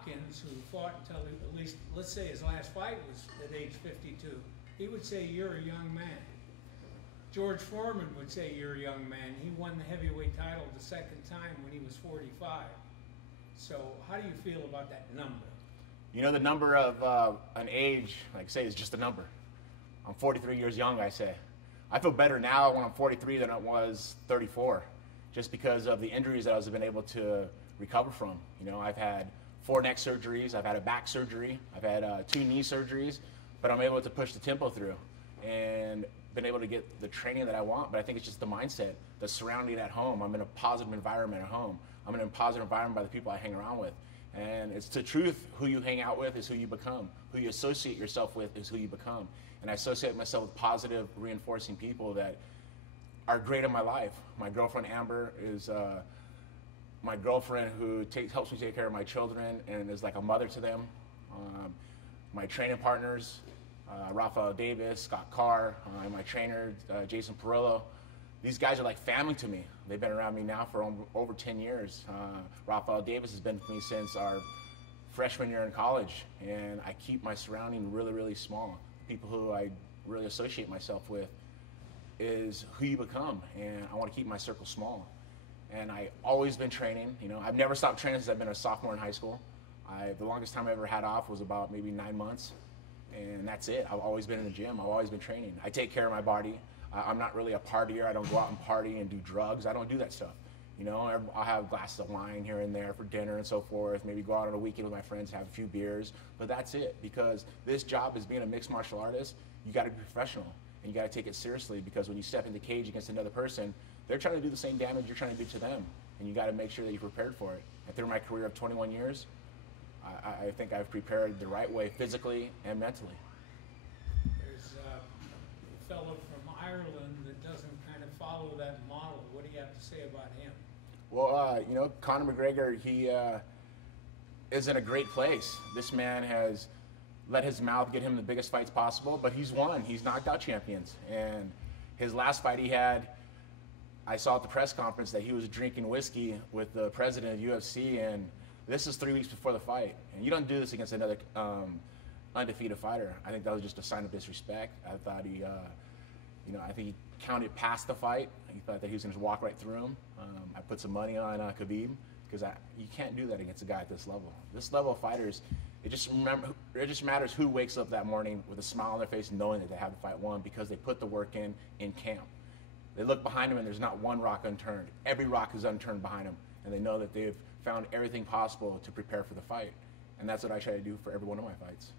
Hopkins, who fought until at least, let's say his last fight was at age 52, he would say, you're a young man. George Foreman would say, you're a young man. He won the heavyweight title the second time when he was 45. So how do you feel about that number? You know, the number of an age, like I say, is just a number. I'm 43 years young, I say. I feel better now when I'm 43 than I was 34, just because of the injuries that I've been able to recover from. You know, I've had 4 neck surgeries, I've had a back surgery, I've had 2 knee surgeries, but I'm able to push the tempo through and been able to get the training that I want. But I think it's just the mindset, the surrounding at home. I'm in a positive environment at home. I'm in a positive environment by the people I hang around with. And it's the truth, who you hang out with is who you become. Who you associate yourself with is who you become. And I associate myself with positive, reinforcing people that are great in my life. My girlfriend Amber is my girlfriend who helps me take care of my children and is like a mother to them. My training partners, Rafael Davis, Scott Carr, and my trainer, Jason Perillo. These guys are like family to me. They've been around me now for over 10 years. Rafael Davis has been with me since our freshman year in college, and I keep my surrounding really, really small. People who I really associate myself with is who you become, and I want to keep my circle small. And I've always been training. You know, I've never stopped training since I've been a sophomore in high school. The longest time I ever had off was about maybe 9 months, and that's it. I've always been in the gym. I've always been training. I take care of my body. I'm not really a partier. I don't go out and party and do drugs. I don't do that stuff. You know, I'll have glasses of wine here and there for dinner and so forth. Maybe go out on a weekend with my friends, have a few beers. But that's it, because this job as being a mixed martial artist, you got to be professional and you got to take it seriously, because when you step in the cage against another person, they're trying to do the same damage you're trying to do to them, and you got to make sure that you're prepared for it. And through my career of 21 years, I think I've prepared the right way, physically and mentally. There's a fellow from Ireland that doesn't kind of follow that model. What do you have to say about him? Well, you know, Conor McGregor, he is in a great place. This man has let his mouth get him the biggest fights possible, but he's won. He's knocked out champions. And his last fight he had, I saw at the press conference that he was drinking whiskey with the president of UFC, and this is 3 weeks before the fight. And you don't do this against another undefeated fighter. I think that was just a sign of disrespect. I thought he, you know, I think he counted past the fight. He thought that he was going to walk right through him. I put some money on Khabib, because you can't do that against a guy at this level. This level of fighters, it just matters who wakes up that morning with a smile on their face knowing that they have the fight won, because they put the work in camp. They look behind them and there's not one rock unturned. Every rock is unturned behind them, and they know that they've found everything possible to prepare for the fight. And that's what I try to do for every one of my fights.